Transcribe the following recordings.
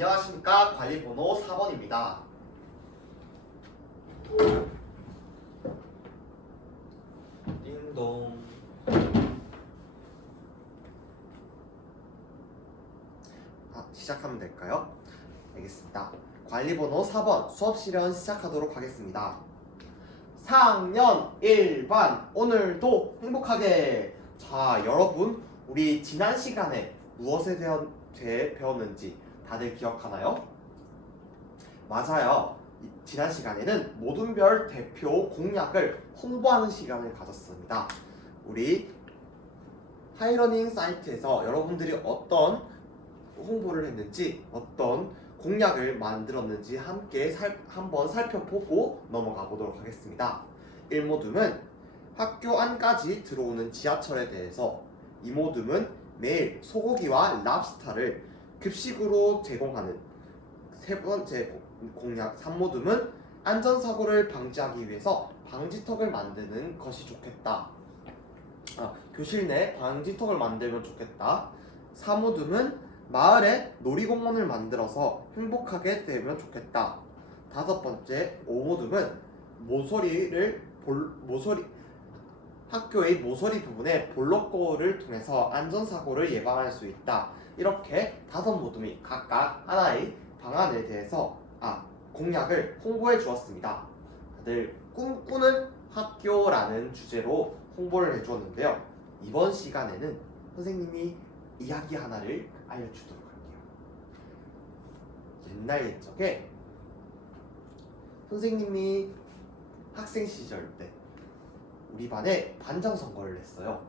안녕하십니까. 관리번호 4번입니다. 띵동. 시작하면 될까요? 알겠습니다. 관리번호 4번 수업 실현 시작하도록 하겠습니다. 4학년 1반 오늘도 행복하게. 자, 여러분 우리 지난 시간에 무엇에 대해 배웠는지 다들 기억하나요? 맞아요. 지난 시간에는 모든 별 대표 공약을 홍보하는 시간을 가졌습니다. 우리 하이러닝 사이트에서 여러분들이 어떤 홍보를 했는지, 어떤 공약을 만들었는지 함께 한번 살펴보고 넘어가 보도록 하겠습니다. 1모듬은 학교 안까지 들어오는 지하철에 대해서, 2모듬은 매일 소고기와 랍스타를 급식으로 제공하는 세 번째 공약 3모듬은 안전사고를 방지하기 위해서 방지턱을 만드는 것이 좋겠다. 교실 내 방지턱을 만들면 좋겠다. 4모듬은 마을에 놀이공원을 만들어서 행복하게 되면 좋겠다. 5번째 5모듬은 학교의 모서리 부분에 볼록거울을 통해서 안전사고를 예방할 수 있다. 이렇게 5모듬이 각각 하나의 방안에 대해서 공약을 홍보해 주었습니다. 다들 꿈꾸는 학교라는 주제로 홍보를 해주었는데요. 이번 시간에는 선생님이 이야기 하나를 알려주도록 할게요. 옛날 옛적에 선생님이 학생 시절 때 우리 반에 반장 선거를 했어요.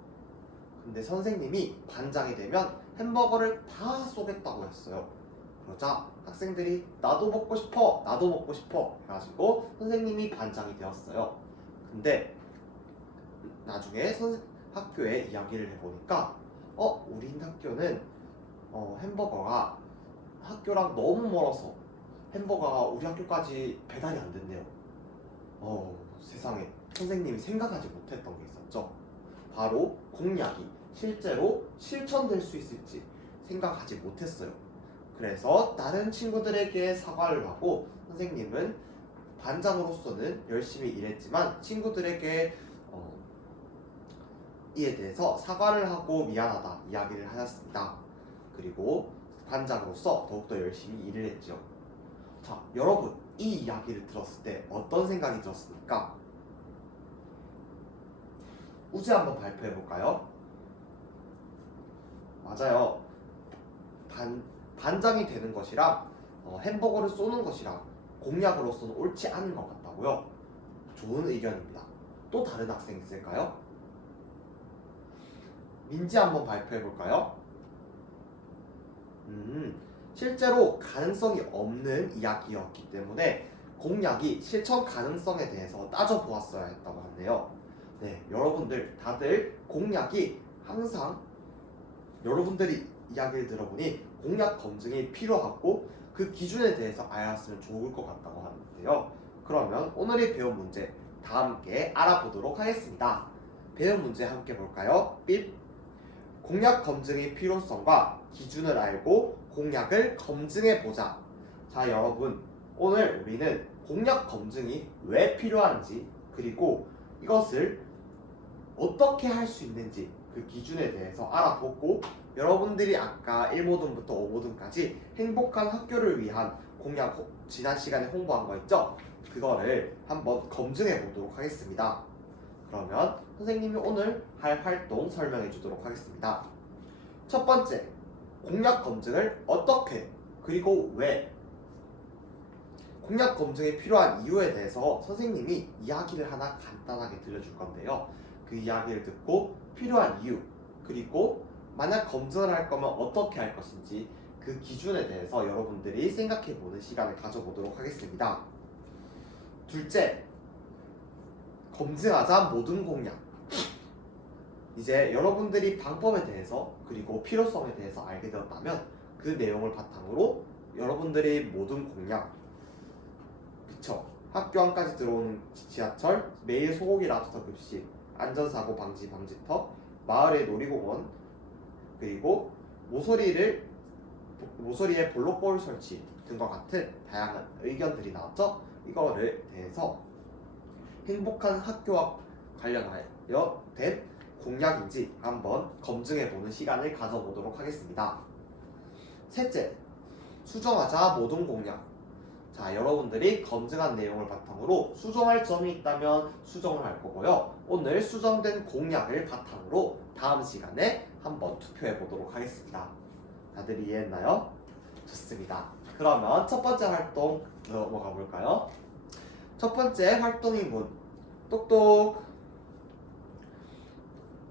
근데 선생님이 반장이 되면 햄버거를 다 쏘겠다고 했어요. 그러자 학생들이 나도 먹고 싶어, 나도 먹고 싶어 해가지고 선생님이 반장이 되었어요. 근데 나중에 학교에 이야기를 해보니까 우리 학교는 햄버거가 학교랑 너무 멀어서 햄버거가 우리 학교까지 배달이 안 된대요. 세상에, 선생님이 생각하지 못했던 게 있었죠. 바로 공약이 실제로 실천될 수 있을지 생각하지 못했어요. 그래서 다른 친구들에게 사과를 하고 선생님은 반장으로서는 열심히 일했지만 친구들에게 이에 대해서 사과를 하고 미안하다 이야기를 하셨습니다. 그리고 반장으로서 더욱더 열심히 일을 했죠. 자, 여러분 이 이야기를 들었을 때 어떤 생각이 들었습니까? 우지 한번 발표해 볼까요? 맞아요. 반장이 되는 것이랑 햄버거를 쏘는 것이랑 공약으로서는 옳지 않은 것 같다고요? 좋은 의견입니다. 또 다른 학생 있을까요? 민지 한번 발표해 볼까요? 실제로 가능성이 없는 이야기였기 때문에 공약이 실천 가능성에 대해서 따져보았어야 했다고 하네요. 네, 여러분들 다들 공약이 항상 여러분들이 이야기를 들어보니 공약 검증이 필요하고 그 기준에 대해서 알았으면 좋을 것 같다고 하는데요. 그러면 오늘의 배운 문제 다 함께 알아보도록 하겠습니다. 배운 문제 함께 볼까요? 삐. 공약 검증의 필요성과 기준을 알고 공약을 검증해 보자. 자, 여러분 오늘 우리는 공약 검증이 왜 필요한지, 그리고 이것을 어떻게 할 수 있는지 그 기준에 대해서 알아보고, 여러분들이 아까 1모듬부터 5모듬까지 행복한 학교를 위한 공약 지난 시간에 홍보한 거 있죠? 그거를 한번 검증해 보도록 하겠습니다. 그러면 선생님이 오늘 할 활동 설명해 주도록 하겠습니다. 첫 번째, 공약 검증을 어떻게 그리고 왜, 공약 검증이 필요한 이유에 대해서 선생님이 이야기를 하나 간단하게 들려줄 건데요. 그 이야기를 듣고 필요한 이유, 그리고 만약 검증을 할 거면 어떻게 할 것인지 그 기준에 대해서 여러분들이 생각해보는 시간을 가져보도록 하겠습니다. 둘째, 검증하자 모든 공약. 이제 여러분들이 방법에 대해서 그리고 필요성에 대해서 알게 되었다면 그 내용을 바탕으로 여러분들이 모든 공약, 그쵸? 학교 안까지 들어오는 지하철, 매일 소고기 랍스터 급식, 안전사고 방지턱, 마을의 놀이공원, 그리고 모서리를 모서리에 볼록볼 설치 등과 같은 다양한 의견들이 나왔죠. 이거를 대해서 행복한 학교와 관련하여 된 공약인지 한번 검증해보는 시간을 가져보도록 하겠습니다. 셋째, 수정하자 모든 공약. 자, 여러분들이 검증한 내용을 바탕으로 수정할 점이 있다면 수정을 할 거고요. 오늘 수정된 공약을 바탕으로 다음 시간에 한번 투표해 보도록 하겠습니다. 다들 이해했나요? 좋습니다. 그러면 첫 번째 활동 넘어가 볼까요? 첫 번째 활동이 똑똑.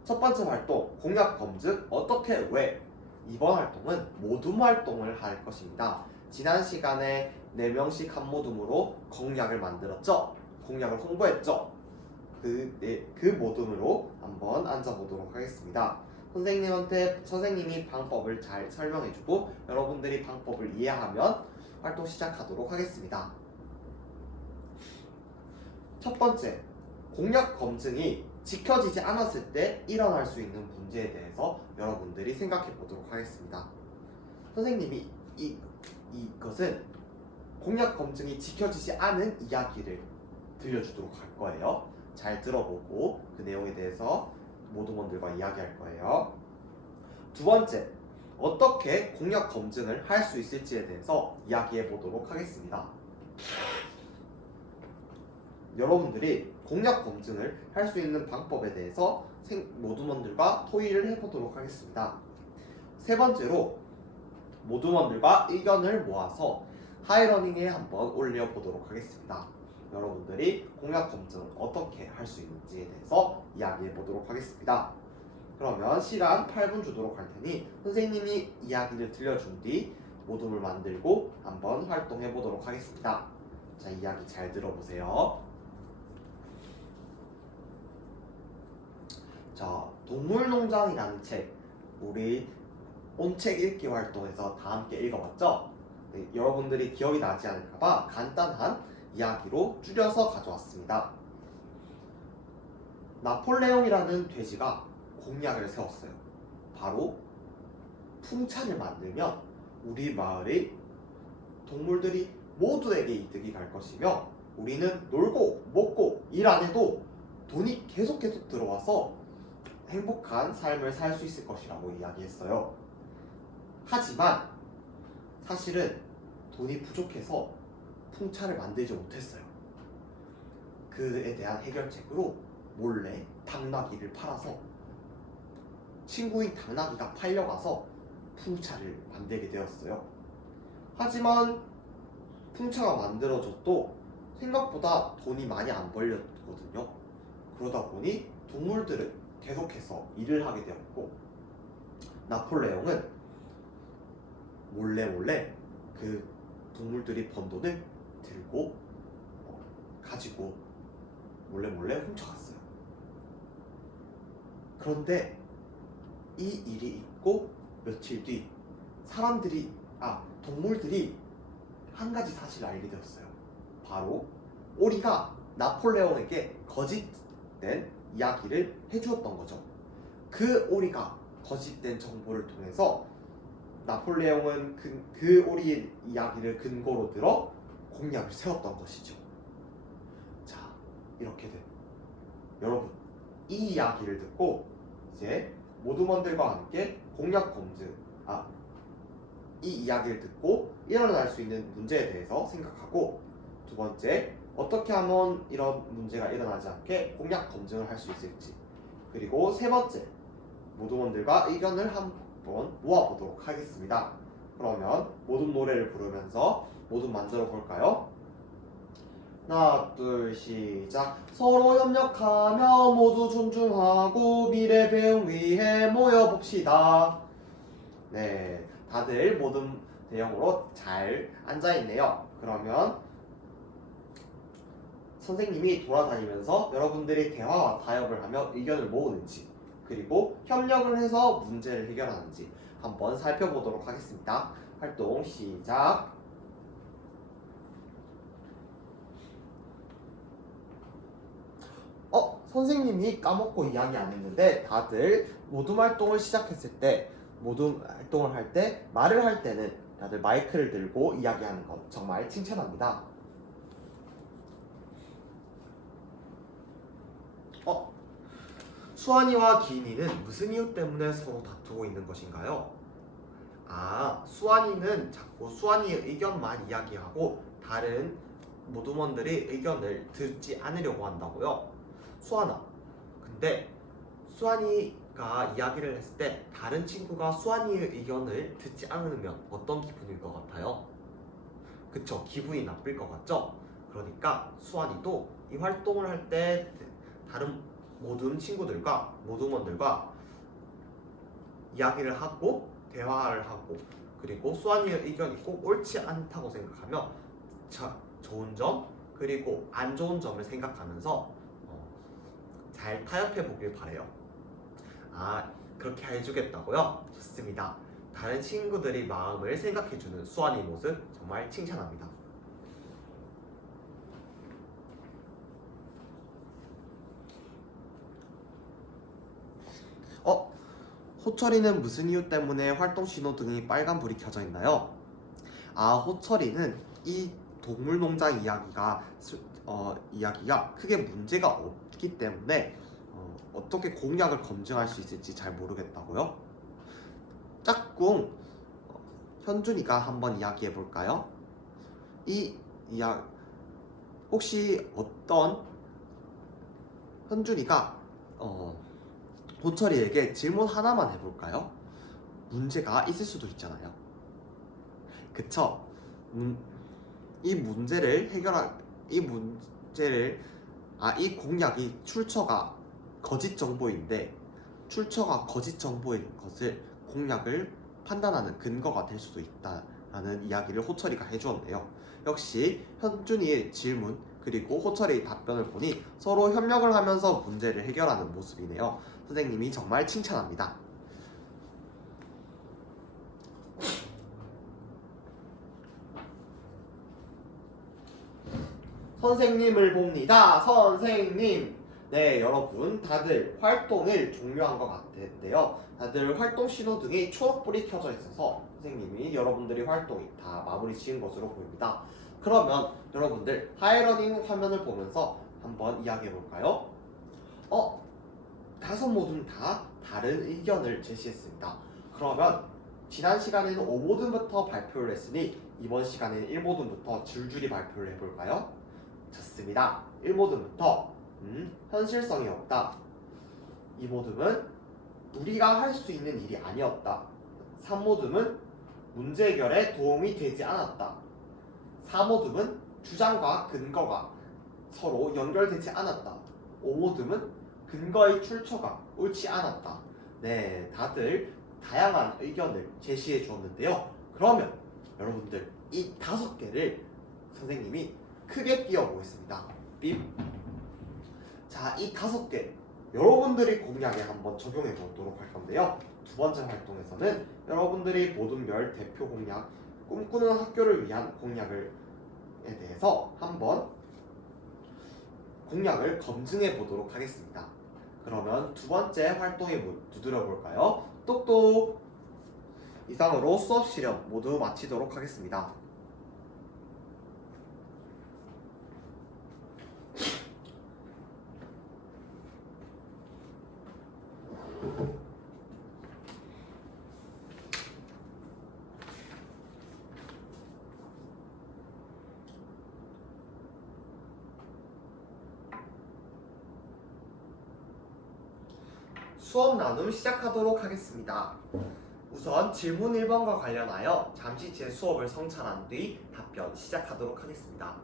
첫 번째 활동, 공약 검증 어떻게 왜? 이번 활동은 모둠 활동을 할 것입니다. 지난 시간에 4명씩 한 모둠으로 공약을 만들었죠? 공약을 홍보했죠? 그 모둠으로 한번 앉아보도록 하겠습니다. 선생님이 방법을 잘 설명해주고 여러분들이 방법을 이해하면 활동 시작하도록 하겠습니다. 첫 번째, 공약 검증이 지켜지지 않았을 때 일어날 수 있는 문제에 대해서 여러분들이 생각해 보도록 하겠습니다. 선생님이 이것은 공약 검증이 지켜지지 않은 이야기를 들려주도록 할 거예요. 잘 들어보고 그 내용에 대해서 모두분들과 이야기할 거예요. 두 번째, 어떻게 공약 검증을 할 수 있을지에 대해서 이야기해 보도록 하겠습니다. 여러분들이 공약 검증을 할 수 있는 방법에 대해서 모두원들과 토의를 해보도록 하겠습니다. 세 번째로 모두원들과 의견을 모아서 하이러닝에 한번 올려보도록 하겠습니다. 여러분들이 공약 검증을 어떻게 할 수 있는지에 대해서 이야기해 보도록 하겠습니다. 그러면 시간 8분 주도록 할 테니 선생님이 이야기를 들려준 뒤 모둠을 만들고 한번 활동해 보도록 하겠습니다. 자, 이야기 잘 들어보세요. 자, 동물농장이라는 책, 우리 온책 읽기 활동에서 다 함께 읽어봤죠? 네, 여러분들이 기억이 나지 않을까봐 간단한 이야기로 줄여서 가져왔습니다. 나폴레옹이라는 돼지가 공약을 세웠어요. 바로 풍차를 만들면 우리 마을의 동물들이 모두에게 이득이 갈 것이며 우리는 놀고 먹고 일 안 해도 돈이 계속 들어와서 행복한 삶을 살 수 있을 것이라고 이야기했어요. 하지만 사실은 돈이 부족해서 풍차를 만들지 못했어요. 그에 대한 해결책으로 몰래 당나귀를 팔아서 친구인 당나귀가 팔려가서 풍차를 만들게 되었어요. 하지만 풍차가 만들어져도 생각보다 돈이 많이 안 벌렸거든요. 그러다 보니 동물들은 계속해서 일을 하게 되었고 나폴레옹은 몰래 그 동물들이 번 돈을 들고 가지고 몰래 훔쳐갔어요. 그런데 이 일이 있고 며칠 뒤 동물들이 한 가지 사실을 알게 되었어요. 바로 오리가 나폴레옹에게 거짓된 이야기를 해주었던 거죠. 그 오리가 거짓된 정보를 통해서 나폴레옹은 그 오리의 이야기를 근거로 들어 공약을 세웠던 것이죠. 자, 이렇게 된 여러분, 이 이야기를 듣고 이제 모두먼들과 함께 공약 검증, 이 이야기를 듣고 일어날 수 있는 문제에 대해서 생각하고, 두 번째, 어떻게 하면 이런 문제가 일어나지 않게 공약 검증을 할 수 있을지, 그리고 세 번째, 모두먼들과 의견을 한번 모아보도록 하겠습니다. 그러면 모둠 노래를 부르면서 모둠 만들어 볼까요? 하나, 둘, 시작. 서로 협력하며 모두 존중하고 미래 배움 위해 모여봅시다. 네, 다들 모둠 대형으로 잘 앉아있네요. 그러면 선생님이 돌아다니면서 여러분들이 대화와 타협을 하며 의견을 모으는지, 그리고 협력을 해서 문제를 해결하는지 한번 살펴보도록 하겠습니다. 활동 시작. 선생님이 까먹고 이야기 안 했는데 다들 모둠 활동을 시작했을 때 모둠 활동을 할 때, 말을 할 때는 다들 마이크를 들고 이야기하는 것 정말 칭찬합니다. 수환이와 기인이는 무슨 이유 때문에 서로 다투고 있는 것인가요? 수환이는 자꾸 수환이의 의견만 이야기하고 다른 모둠원들의 의견을 듣지 않으려고 한다고요. 수환아, 근데 수환이가 이야기를 했을 때 다른 친구가 수환이의 의견을 듣지 않으면 어떤 기분일 것 같아요? 그쵸, 기분이 나쁠 것 같죠? 그러니까 수환이도 이 활동을 할 때 다른 모든 친구들과 모둠원들과 이야기를 하고 대화를 하고 그리고 수환이의 의견이 꼭 옳지 않다고 생각하며 좋은 점 그리고 안 좋은 점을 생각하면서 잘 타협해 보길 바래요. 그렇게 해주겠다고요? 좋습니다. 다른 친구들의 마음을 생각해주는 수환이 모습 정말 칭찬합니다. 호철이는 무슨 이유 때문에 활동 신호등이 빨간불이 켜져 있나요? 호철이는 이 동물농장 이야기가 크게 문제가 없기 때문에 어떻게 공약을 검증할 수 있을지 잘 모르겠다고요? 짝꿍, 현준이가 한번 이야기해 볼까요? 혹시 어떤 현준이가 호철이에게 질문 하나만 해볼까요? 문제가 있을 수도 있잖아요. 그쵸? 이 공약이 출처가 거짓 정보인데 출처가 거짓 정보인 것을 공약을 판단하는 근거가 될 수도 있다라는 이야기를 호철이가 해주었네요. 역시 현준이의 질문 그리고 호철이의 답변을 보니 서로 협력을 하면서 문제를 해결하는 모습이네요. 선생님이 정말 칭찬합니다. 선생님을 봅니다. 선생님. 네, 여러분 다들 활동을 종료한 것 같은데요. 다들 활동 신호등이 초록불이 켜져 있어서 선생님이 여러분들이 활동이 다 마무리 지은 것으로 보입니다. 그러면 여러분들 하이러닝 화면을 보면서 한번 이야기해 볼까요? 다섯 모둠 다 다른 의견을 제시했습니다. 그러면 지난 시간에는 5모둠부터 발표를 했으니 이번 시간에는 1모둠부터 줄줄이 발표를 해볼까요? 좋습니다. 1모둠부터 현실성이 없다. 2모둠은 우리가 할 수 있는 일이 아니었다. 3모둠은 문제 해결에 도움이 되지 않았다. 4모둠은 주장과 근거가 서로 연결되지 않았다. 5모둠은 근거의 출처가 옳지 않았다. 네, 다들 다양한 의견을 제시해 주었는데요. 그러면 여러분들 이 5개를 선생님이 크게 띄워보겠습니다. 삐. 자, 이 5개 여러분들이 공약에 한번 적용해 보도록 할 건데요. 두 번째 활동에서는 여러분들이 모둠별 대표 공약, 꿈꾸는 학교를 위한 공약에 대해서 한번 공약을 검증해 보도록 하겠습니다. 그러면 두 번째 활동에 두드려 볼까요? 똑똑! 이상으로 수업 실험 모두 마치도록 하겠습니다. 수업 나눔 시작하도록 하겠습니다. 우선 질문 1번과 관련하여 잠시 제 수업을 성찰한 뒤 답변 시작하도록 하겠습니다.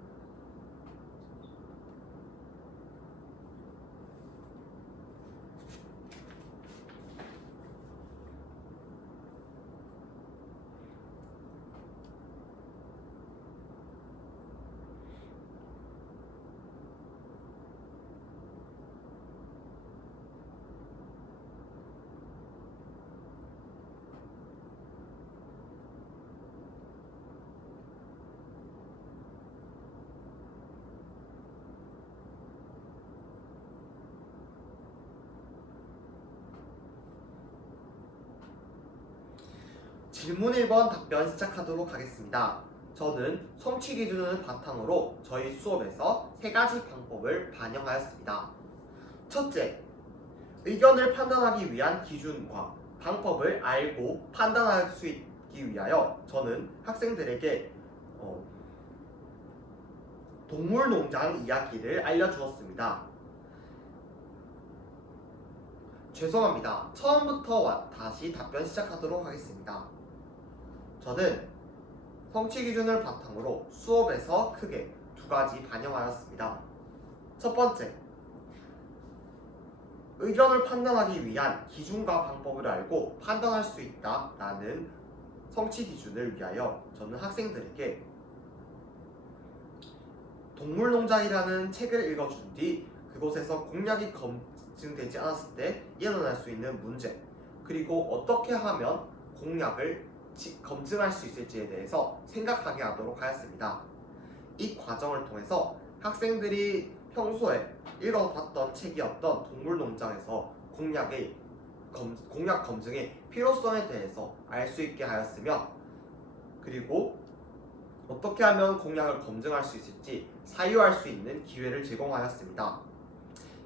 질문 1번 답변 시작하도록 하겠습니다. 저는 성취 기준을 바탕으로 저희 수업에서 세 가지 방법을 반영하였습니다. 첫째, 의견을 판단하기 위한 기준과 방법을 알고 판단할 수 있기 위하여 저는 학생들에게 동물농장 이야기를 알려주었습니다. 죄송합니다. 처음부터 다시 답변 시작하도록 하겠습니다. 저는 성취 기준을 바탕으로 수업에서 크게 두 가지 반영하였습니다. 첫 번째, 의견을 판단하기 위한 기준과 방법을 알고 판단할 수 있다라는 성취 기준을 위하여 저는 학생들에게 동물농장이라는 책을 읽어준 뒤 그곳에서 공약이 검증되지 않았을 때 일어날 수 있는 문제, 그리고 어떻게 하면 공약을 검증할 수 있을지에 대해서 생각하게 하도록 하였습니다. 이 과정을 통해서 학생들이 평소에 읽어봤던 책이었던 동물농장에서 공약 검증의 필요성에 대해서 알 수 있게 하였으며, 그리고 어떻게 하면 공약을 검증할 수 있을지 사유할 수 있는 기회를 제공하였습니다.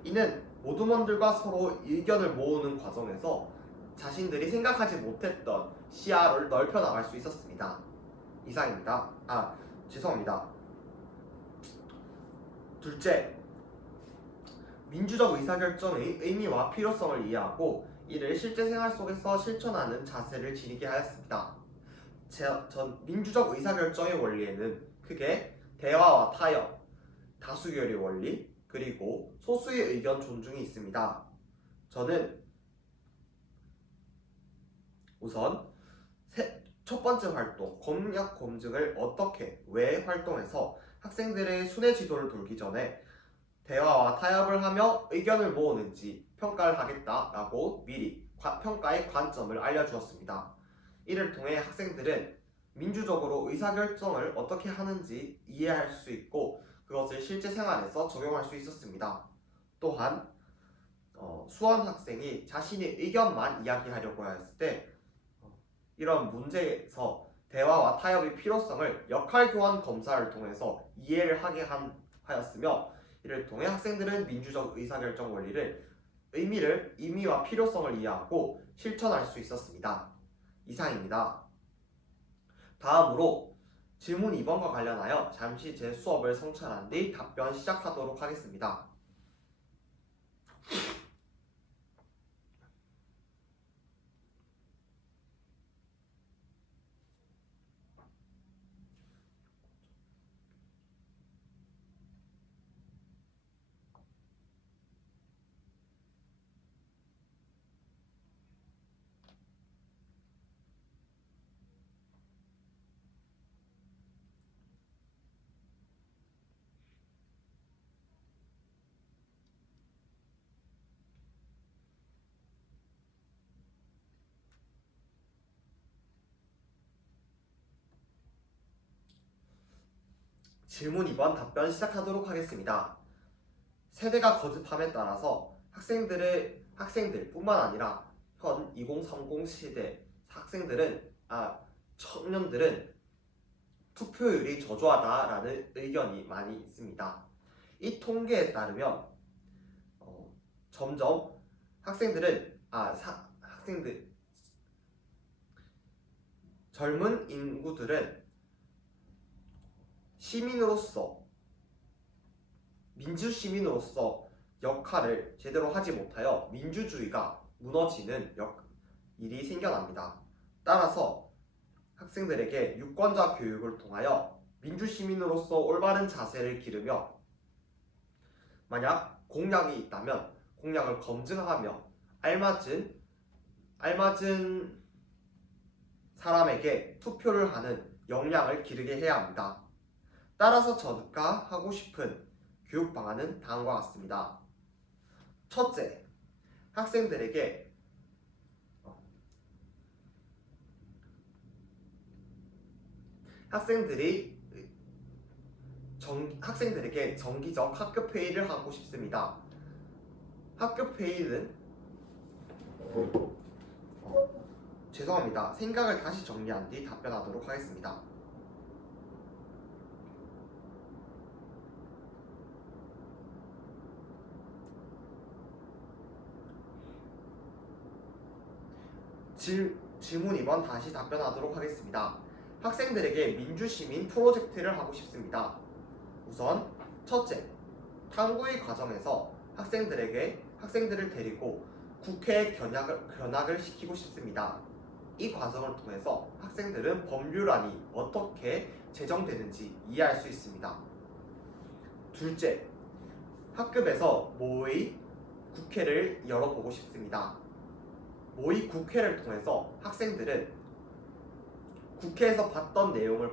이는 모두먼들과 서로 의견을 모으는 과정에서 자신들이 생각하지 못했던 시야를 넓혀 나갈 수 있었습니다. 이상입니다. 죄송합니다. 둘째, 민주적 의사결정의 의미와 필요성을 이해하고 이를 실제 생활 속에서 실천하는 자세를 지니게 하였습니다. 전 민주적 의사결정의 원리에는 크게 대화와 타협, 다수결의 원리, 그리고 소수의 의견 존중이 있습니다. 저는 우선 첫 번째 활동, 공약 검증을 어떻게, 왜 활동해서 학생들의 순회 지도를 돌기 전에 대화와 타협을 하며 의견을 모으는지 평가를 하겠다라고 미리 평가의 관점을 알려주었습니다. 이를 통해 학생들은 민주적으로 의사결정을 어떻게 하는지 이해할 수 있고 그것을 실제 생활에서 적용할 수 있었습니다. 또한 수원 학생이 자신의 의견만 이야기하려고 했을 때 이런 문제에서 대화와 타협의 필요성을 역할 교환 검사를 통해서 이해를 하게 하였으며, 이를 통해 학생들은 민주적 의사결정 원리를 의미와 필요성을 이해하고 실천할 수 있었습니다. 이상입니다. 다음으로 질문 2번과 관련하여 잠시 제 수업을 성찰한 뒤 답변 시작하도록 하겠습니다. 질문 2번 답변 시작하도록 하겠습니다. 세대가 거듭함에 따라서 학생들뿐만 아니라 현 2030 시대 청년들은 투표율이 저조하다라는 의견이 많이 있습니다. 이 통계에 따르면 점점 젊은 인구들은 민주시민으로서 역할을 제대로 하지 못하여 민주주의가 무너지는 일이 생겨납니다. 따라서 학생들에게 유권자 교육을 통하여 민주시민으로서 올바른 자세를 기르며, 만약 공약이 있다면 공약을 검증하며 알맞은 사람에게 투표를 하는 역량을 기르게 해야 합니다. 따라서 제가 하고 싶은 교육 방안은 다음과 같습니다. 첫째, 학생들에게 정기적 학급 회의를 하고 싶습니다. 학급 회의는 죄송합니다. 생각을 다시 정리한 뒤 답변하도록 하겠습니다. 질문 2번 다시 답변하도록 하겠습니다. 학생들에게 민주시민 프로젝트를 하고 싶습니다. 우선 첫째, 탐구의 과정에서 학생들을 데리고 국회에 견학을 시키고 싶습니다. 이 과정을 통해서 학생들은 법률안이 어떻게 제정되는지 이해할 수 있습니다. 둘째, 학급에서 모의 국회를 열어보고 싶습니다. 모의 국회를 통해서 학생들은 국회에서 봤던 내용을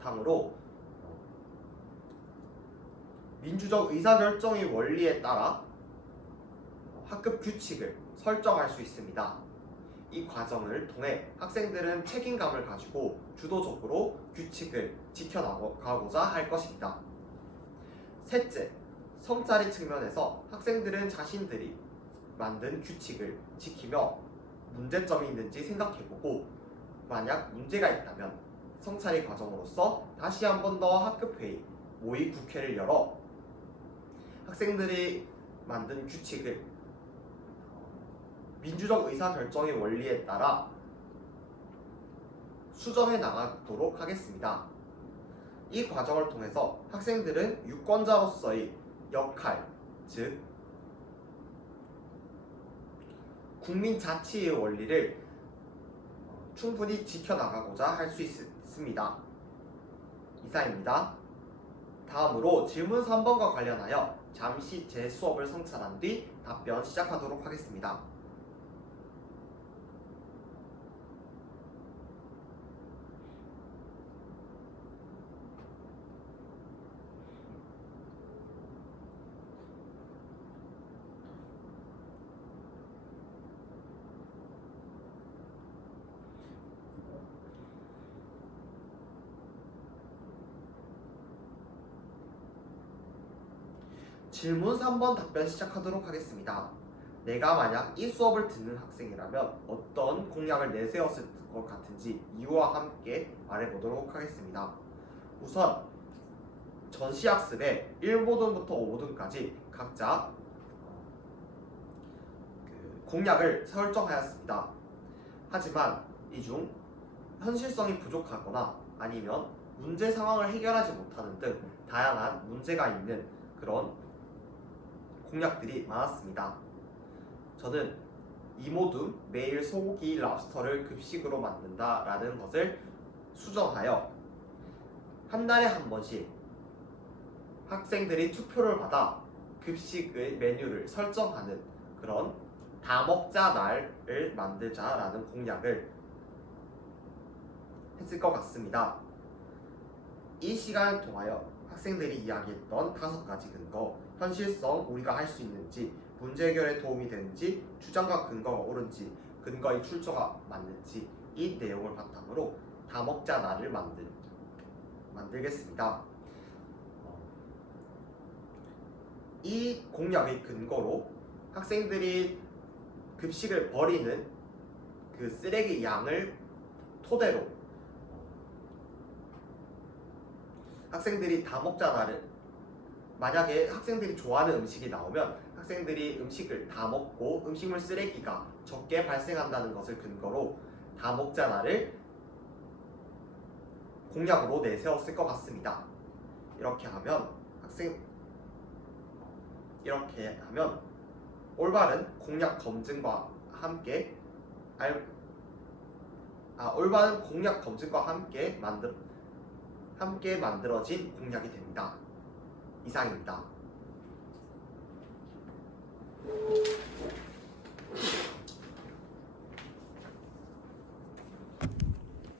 바탕으로 민주적 의사결정의 원리에 따라 학급 규칙을 설정할 수 있습니다. 이 과정을 통해 학생들은 책임감을 가지고 주도적으로 규칙을 지켜나가고자 할 것입니다. 셋째, 성찰의 측면에서 학생들은 자신들이 만든 규칙을 지키며 문제점이 있는지 생각해보고 만약 문제가 있다면 성찰의 과정으로서 다시 한 번 더 학급회의, 모의 국회를 열어 학생들이 만든 규칙을 민주적 의사결정의 원리에 따라 수정해 나가도록 하겠습니다. 이 과정을 통해서 학생들은 유권자로서의 역할, 즉 국민 자치의 원리를 충분히 지켜나가고자 할 수 있습니다. 이상입니다. 다음으로 질문 3번과 관련하여 잠시 제 수업을 성찰한 뒤 답변 시작하도록 하겠습니다. 질문 3번 답변 시작하도록 하겠습니다. 내가 만약 이 수업을 듣는 학생이라면 어떤 공약을 내세웠을 것 같은지 이유와 함께 말해보도록 하겠습니다. 우선 전시학습의 1모든부터 5모든까지 각자 공약을 설정하였습니다. 하지만 이 중 현실성이 부족하거나 아니면 문제 상황을 해결하지 못하는 등 다양한 문제가 있는 그런 공약들이 많았습니다. 저는 이모둠 매일 소고기 랍스터를 급식으로 만든다 라는 것을 수정하여 한 달에 한 번씩 학생들이 투표를 받아 급식의 메뉴를 설정하는 그런 다 먹자 날을 만들자 라는 공약을 했을 것 같습니다. 이 시간을 통하여 학생들이 이야기했던 5가지 근거, 현실성, 우리가 할 수 있는지, 문제 해결에 도움이 되는지, 주장과 근거가 옳은지, 근거의 출처가 맞는지 이 내용을 바탕으로 다 먹자 나를 만들겠습니다. 이 공약의 근거로 학생들이 급식을 버리는 그 쓰레기 양을 토대로 학생들이 다 먹자 나를 만약에 학생들이 좋아하는 음식이 나오면 학생들이 음식을 다 먹고 음식물 쓰레기가 적게 발생한다는 것을 근거로 다 먹자 나를 공약으로 내세웠을 것 같습니다. 이렇게 하면 올바른 공약 검증과 함께 만들어진 공약이 됩니다. 이상입니다.